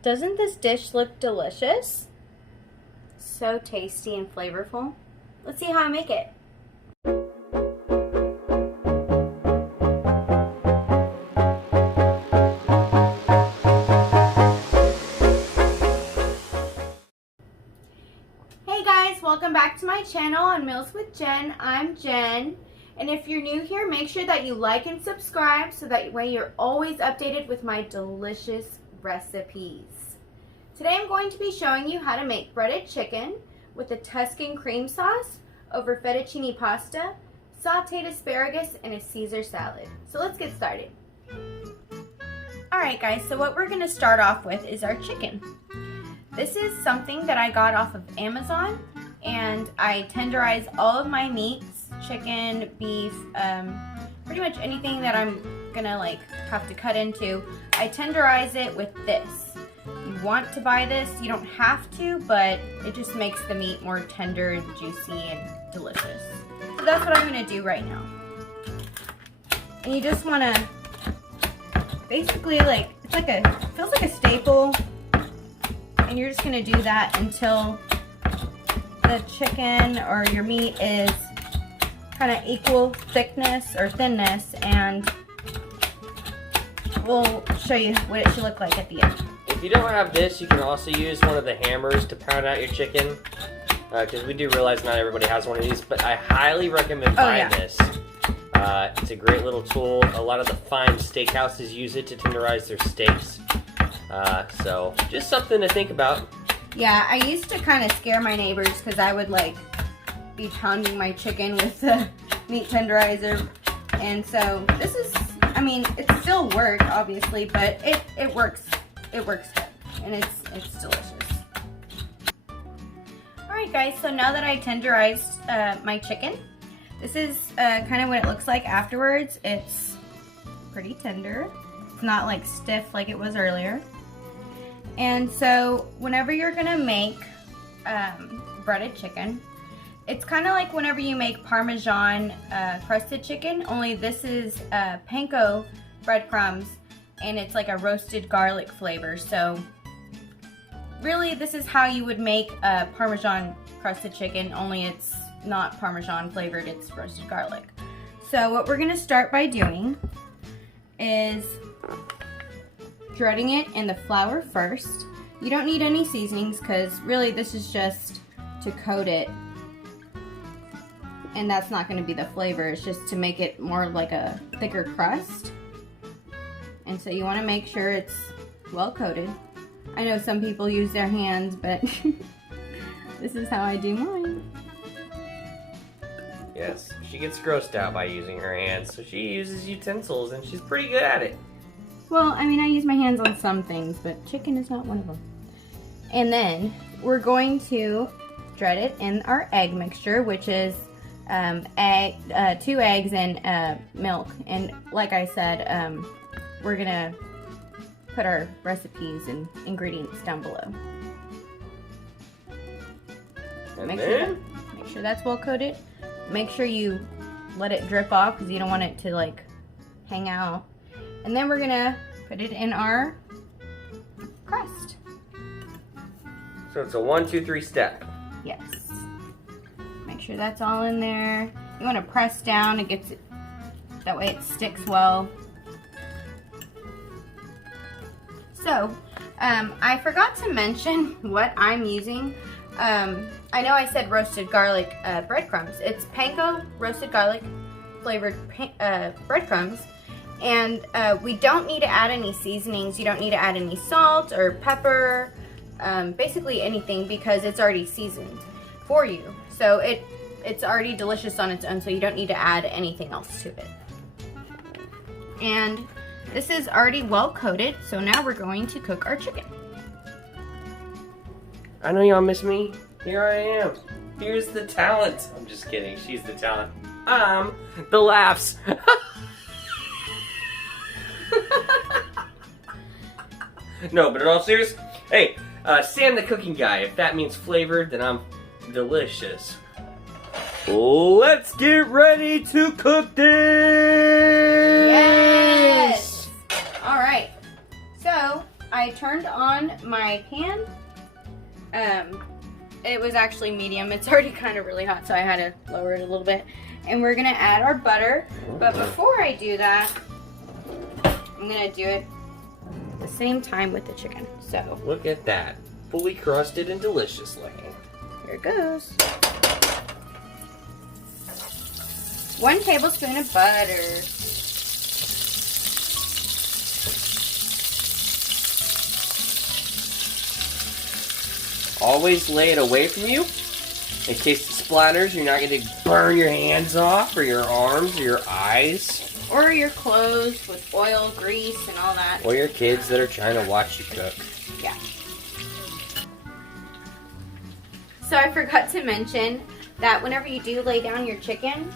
Doesn't this dish look delicious? So tasty and flavorful. Let's see how I make it. Hey guys, welcome back to my channel on Meals with Jen. I'm Jen. And if you're new here, make sure that you like and subscribe so that way you're always updated with my delicious recipes. Today I'm going to be showing you how to make breaded chicken with a Tuscan cream sauce over fettuccine pasta, sauteed asparagus, and a Caesar salad. So let's get started. Alright guys, so what we're going to start off with is our chicken. This is something that I got off of Amazon, and I tenderize all of my meats, chicken, beef, pretty much anything that I'm gonna have to cut into. I tenderize it with this. You want to buy this, you don't have to, but it just makes the meat more tender and juicy and delicious. So that's what I'm gonna do right now. And you just wanna basically it feels like a staple, and you're just gonna do that until the chicken or your meat is kind of equal thickness or thinness, and we'll show you what it should look like at the end. If you don't have this, you can also use one of the hammers to pound out your chicken, because we do realize not everybody has one of these, but I highly recommend buying this. It's a great little tool. A lot of the fine steakhouses use it to tenderize their steaks, so just something to think about. Yeah, I used to kind of scare my neighbors because I would be pounding my chicken with the meat tenderizer, and so this is, I mean, it still works obviously, but it works good, and it's delicious. Alright guys, so now that I tenderized my chicken, this is kind of what it looks like afterwards. It's pretty tender. It's not stiff like it was earlier. And so whenever you're gonna make breaded chicken, it's kind of like whenever you make Parmesan crusted chicken, only this is panko breadcrumbs, and it's like a roasted garlic flavor. So really this is how you would make a Parmesan crusted chicken, only it's not Parmesan flavored, it's roasted garlic. So what we're gonna start by doing is dreading it in the flour first. You don't need any seasonings because really this is just to coat it, and that's not going to be the flavor. It's just to make it more like a thicker crust. And so you want to make sure it's well coated. I know some people use their hands, but this is how I do mine. Yes, she gets grossed out by using her hands, so she uses utensils, and she's pretty good at it. Well, I mean, I use my hands on some things, but chicken is not one of them. And then we're going to dread it in our egg mixture, which is 2 eggs and milk. And like I said, we're gonna put our recipes and ingredients down below. And make sure that's well coated. Make sure you let it drip off because you don't want it to hang out. And then we're gonna put it in our crust. So it's a 1, 2, 3 step. Yes. Make sure that's all in there. You want to press down, it gets it, that way it sticks well. So, I forgot to mention what I'm using. I know I said roasted garlic breadcrumbs. It's panko roasted garlic flavored breadcrumbs. And we don't need to add any seasonings. You don't need to add any salt or pepper, basically anything, because it's already seasoned for you. So it's already delicious on its own, so you don't need to add anything else to it. And this is already well coated, so now we're going to cook our chicken. I know y'all miss me. Here I am. Here's the talent. I'm just kidding. She's the talent. I'm the laughs. No, but in all seriousness, hey, Sam the cooking guy. If that means flavored, then I'm delicious. Let's get ready to cook this! Yes! Alright, so I turned on my pan. It was actually medium. It's already kind of really hot, so I had to lower it a little bit. And we're gonna add our butter. But before I do that, I'm gonna do it at the same time with the chicken. So look at that, fully crusted and delicious looking. Here it goes. 1 tablespoon of butter. Always lay it away from you in case it splatters. You're not going to burn your hands off or your arms or your eyes. Or your clothes with oil, grease, and all that. Or your kids that are trying to watch you cook. Yeah. So I forgot to mention that whenever you do lay down your chicken,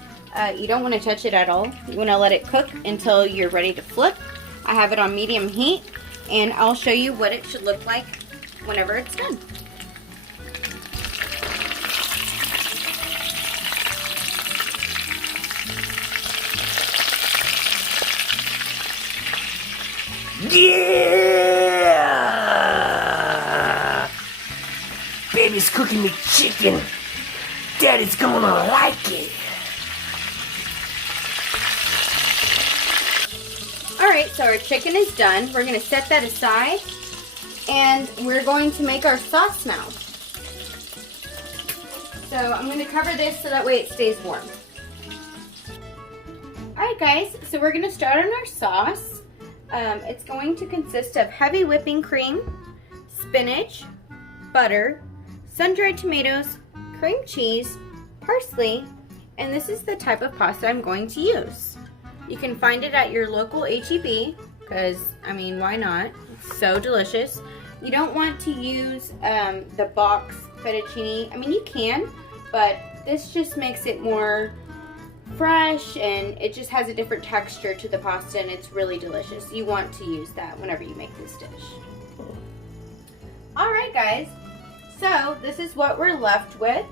you don't want to touch it at all. You want to let it cook until you're ready to flip. I have it on medium heat, and I'll show you what it should look like whenever it's done. Yeah! Baby's cooking me chicken. Daddy's gonna like it. Alright, so our chicken is done. We're going to set that aside, and we're going to make our sauce now. So I'm going to cover this so that way it stays warm. Alright guys, so we're going to start on our sauce. It's going to consist of heavy whipping cream, spinach, butter, sun-dried tomatoes, cream cheese, parsley, and this is the type of pasta I'm going to use. You can find it at your local H-E-B, because, I mean, why not? It's so delicious. You don't want to use the box fettuccine. I mean, you can, but this just makes it more fresh, and it just has a different texture to the pasta, and it's really delicious. You want to use that whenever you make this dish. Alright guys, so this is what we're left with.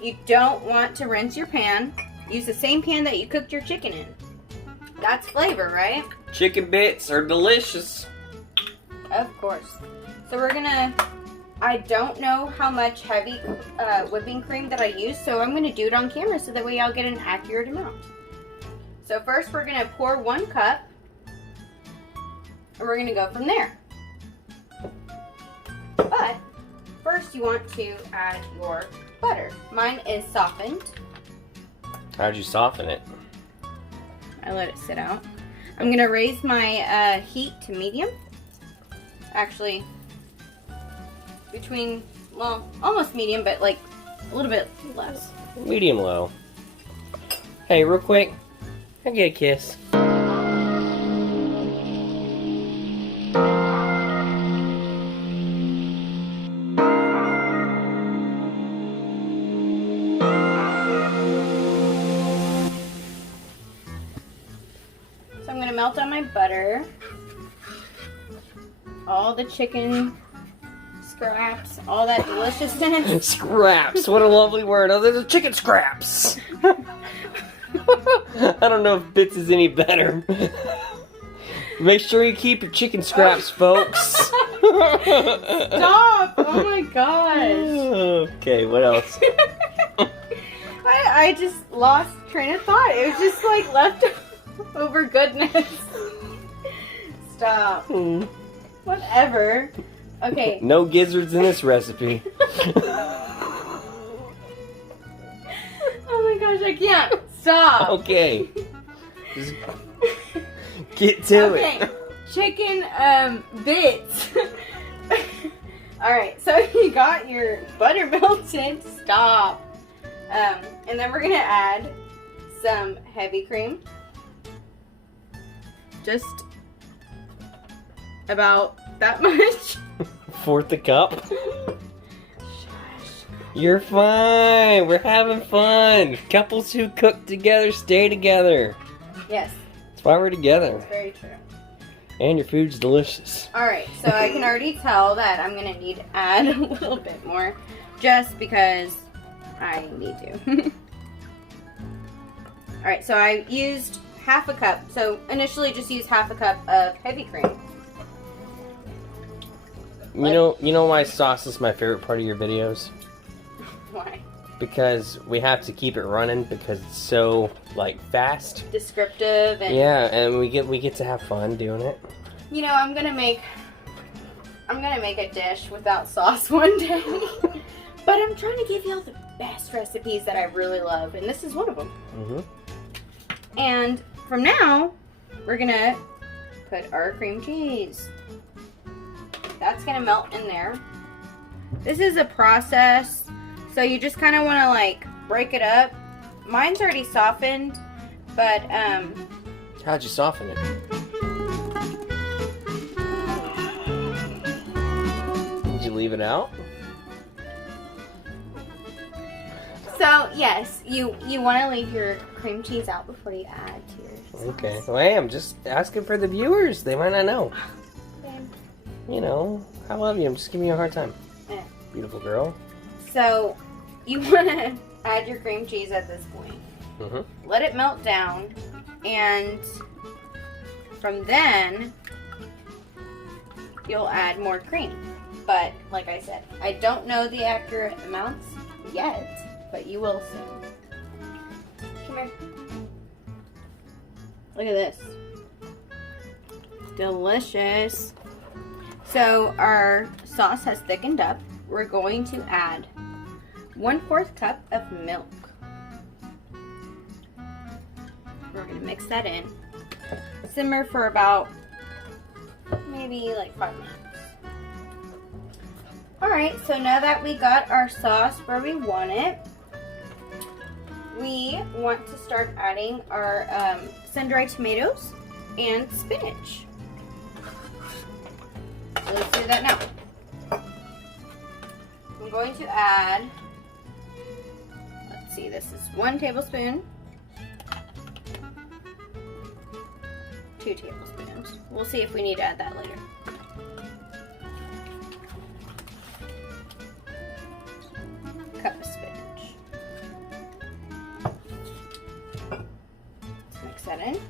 You don't want to rinse your pan. Use the same pan that you cooked your chicken in. That's flavor, right? Chicken bits are delicious. Of course. So we're gonna, I don't know how much heavy whipping cream that I use, so I'm gonna do it on camera so that way I'll get an accurate amount. So first we're gonna pour 1 cup, and we're gonna go from there. But first you want to add your butter. Mine is softened. How'd you soften it? I let it sit out. I'm gonna raise my heat to medium. Actually, between, well, almost medium, but like a little bit less. Medium low. Hey, real quick, can I get a kiss? So I'm going to melt down my butter, all the chicken scraps, all that deliciousness. Scraps, what a lovely word. Oh, there's a chicken scraps. I don't know if bits is any better. Make sure you keep your chicken scraps, folks. Stop! Oh my gosh. Okay, what else? I just lost train of thought. It was just like leftover goodness. Stop. Whatever. Okay. No gizzards in this recipe. Oh my gosh, I can't. Stop. Okay. Just get to it. Chicken bits. Alright, so you got your butter melted. Stop. And then we're going to add some heavy cream. Just about that much. 1/4 a cup. You're fine. We're having fun. Couples who cook together stay together. Yes. That's why we're together. That's very true. And your food's delicious. Alright, so I can already tell that I'm going to need to add a little bit more. Just because I need to. Alright, so I used 1/2 cup. So initially just use 1/2 cup of heavy cream. You know why sauce is my favorite part of your videos? Why? Because we have to keep it running because it's so like fast, descriptive, and yeah, and we get to have fun doing it. You know, I'm gonna make a dish without sauce one day, but I'm trying to give y'all the best recipes that I really love, and this is one of them. And from now, we're gonna put our cream cheese. That's gonna melt in there. This is a process. So you just kind of want to like break it up. Mine's already softened, but how'd you soften it? Did you leave it out? So yes, you want to leave your cream cheese out before you add to yours. Okay. Well, hey, I'm just asking for the viewers. They might not know. Babe. You know, I love you. I'm just giving you a hard time. Yeah. Beautiful girl. So you want to add your cream cheese at this point. Let it melt down, and from then you'll add more cream. But like I said, I don't know the accurate amounts yet, but you will soon. Come here. Look at this. Delicious. So our sauce has thickened up. We're going to add 1/4 cup of milk. We're going to mix that in. Simmer for about maybe like 5 minutes. Alright, so now that we got our sauce where we want it, we want to start adding our sun-dried tomatoes and spinach. So let's do that now. I'm going to add, let's see, this is 1 tablespoon, 2 tablespoons. We'll see if we need to add that later. Cup of spinach. Let's mix that in.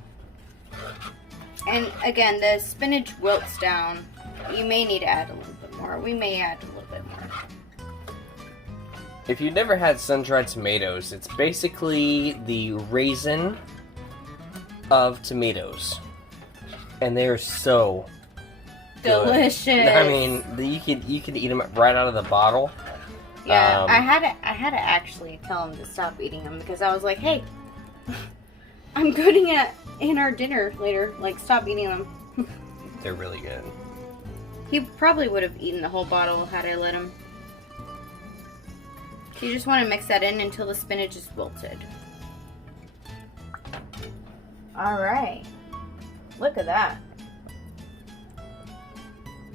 And again, the spinach wilts down. You may need to add a little bit more. We may add a little bit more. If you've never had sun-dried tomatoes, it's basically the raisin of tomatoes. And they are so delicious. Good. I mean, you could eat them right out of the bottle. Yeah, I had to actually tell him to stop eating them because I was like, hey, I'm putting it in our dinner later. Like, stop eating them. They're really good. He probably would have eaten the whole bottle had I let him. So you just want to mix that in until the spinach is wilted. Alright. Look at that.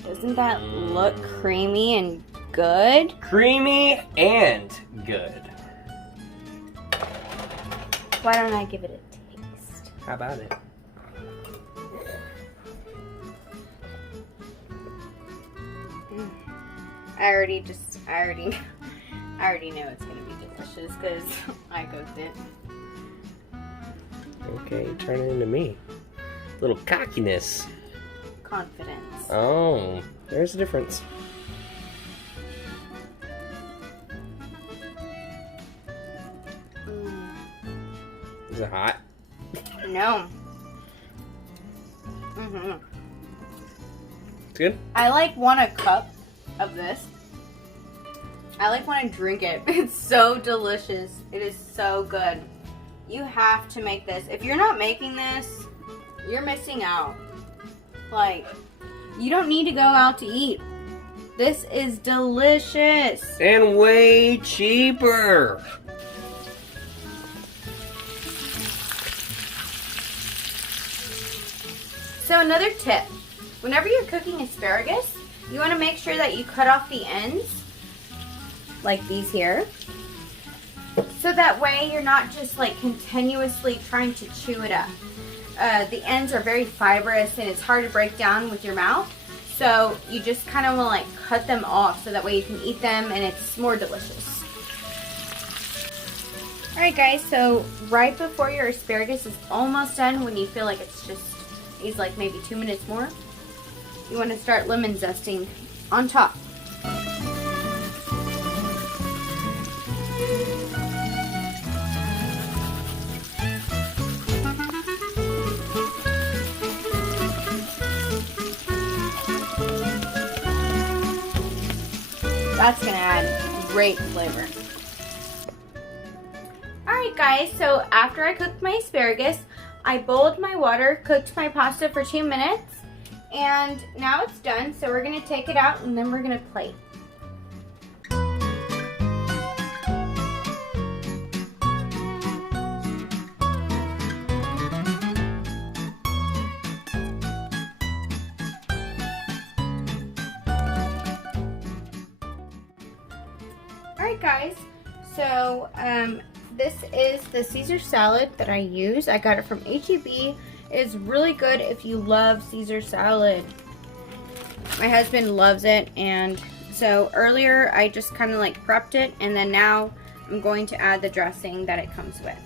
Doesn't that look creamy and good? Creamy and good. Why don't I give it a taste? How about it? I already know it's gonna be delicious because I cooked it. Okay, turn it into me. Little cockiness. Confidence. Oh, there's a difference. Is it hot? No. It's good? I want a cup of this. I want to drink it. It's so delicious. It is so good. You have to make this. If you're not making this, you're missing out. Like, you don't need to go out to eat. This is delicious. And way cheaper. So another tip, whenever you're cooking asparagus, you want to make sure that you cut off the ends, like these here, so that way you're not just like continuously trying to chew it up. The ends are very fibrous and it's hard to break down with your mouth, so you just kind of want to like cut them off so that way you can eat them and it's more delicious. Alright guys, so right before your asparagus is almost done, when you feel like it's just needs like maybe 2 minutes more, you want to start lemon zesting on top. That's gonna add great flavor. Alright guys, so after I cooked my asparagus, I boiled my water, cooked my pasta for 2 minutes, and now it's done, so we're gonna take it out and then we're gonna plate. Alright guys, so this is the Caesar salad that I use. I got it from HEB. It's really good if you love Caesar salad. My husband loves it, and so earlier I just kind of like prepped it, and then now I'm going to add the dressing that it comes with.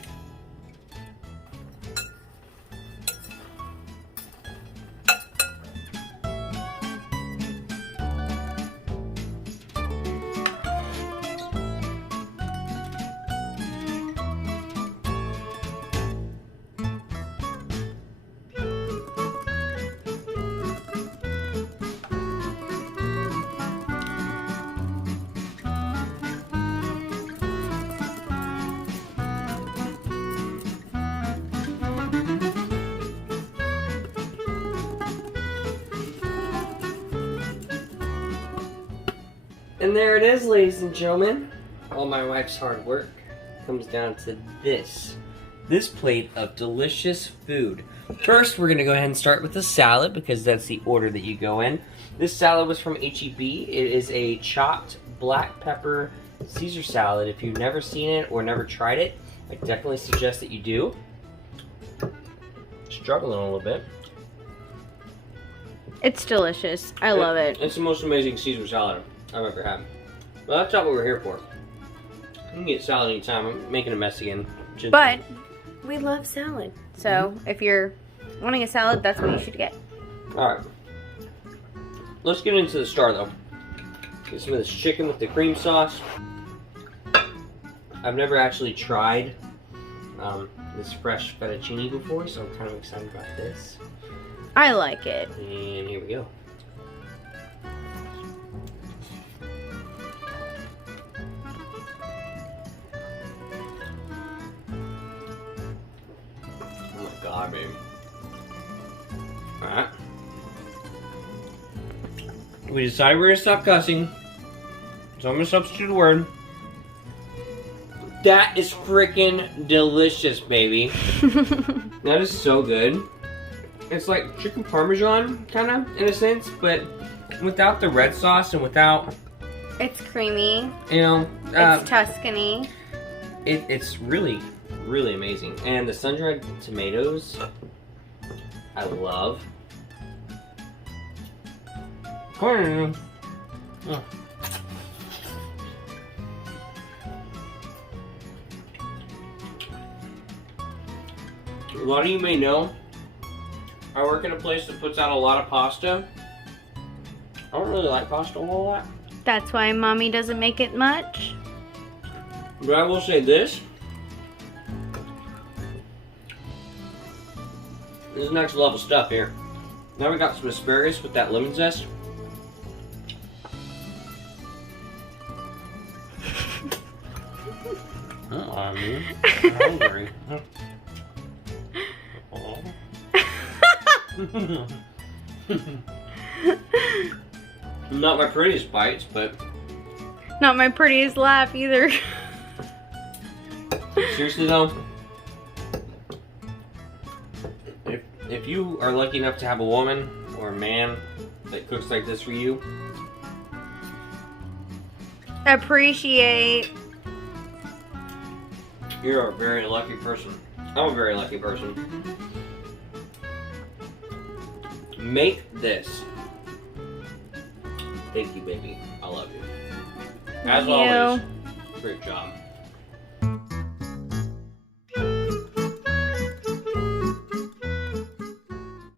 And there it is, ladies and gentlemen. All my wife's hard work comes down to this plate of delicious food. First, we're gonna go ahead and start with the salad because that's the order that you go in. This salad was from HEB. It is a chopped black pepper Caesar salad. If you've never seen it or never tried it, I definitely suggest that you do. Struggling a little bit. It's delicious. I love it. It's the most amazing Caesar salad I've ever had. Well, that's not what we're here for. You can get salad anytime. I'm making a mess again. But we love salad. So if you're wanting a salad, that's what you should get. Alright. Let's get into the star though. Get some of this chicken with the cream sauce. I've never actually tried this fresh fettuccine before, so I'm kind of excited about this. I like it. And here we go. Oh my god, babe. Alright. We decided we're gonna stop cussing, so I'm gonna substitute a word. That is freaking delicious, baby. That is so good. It's like chicken parmesan, kind of, in a sense, but without the red sauce and without... It's creamy. You know... it's Tuscany. It's really, really amazing. And the sun-dried tomatoes, I love. Oh. A lot of you may know, I work in a place that puts out a lot of pasta. I don't really like pasta a whole lot. That's why Mommy doesn't make it much. But I will say this. This is next level stuff here. Now we got some asparagus with that lemon zest. Oh, man. I'm hungry. Not my prettiest bites, but... Not my prettiest laugh either. Seriously though, if you are lucky enough to have a woman or a man that cooks like this for you, appreciate. You're a very lucky person. I'm a very lucky person. Make this. Thank you, baby. I love you. As always, great job.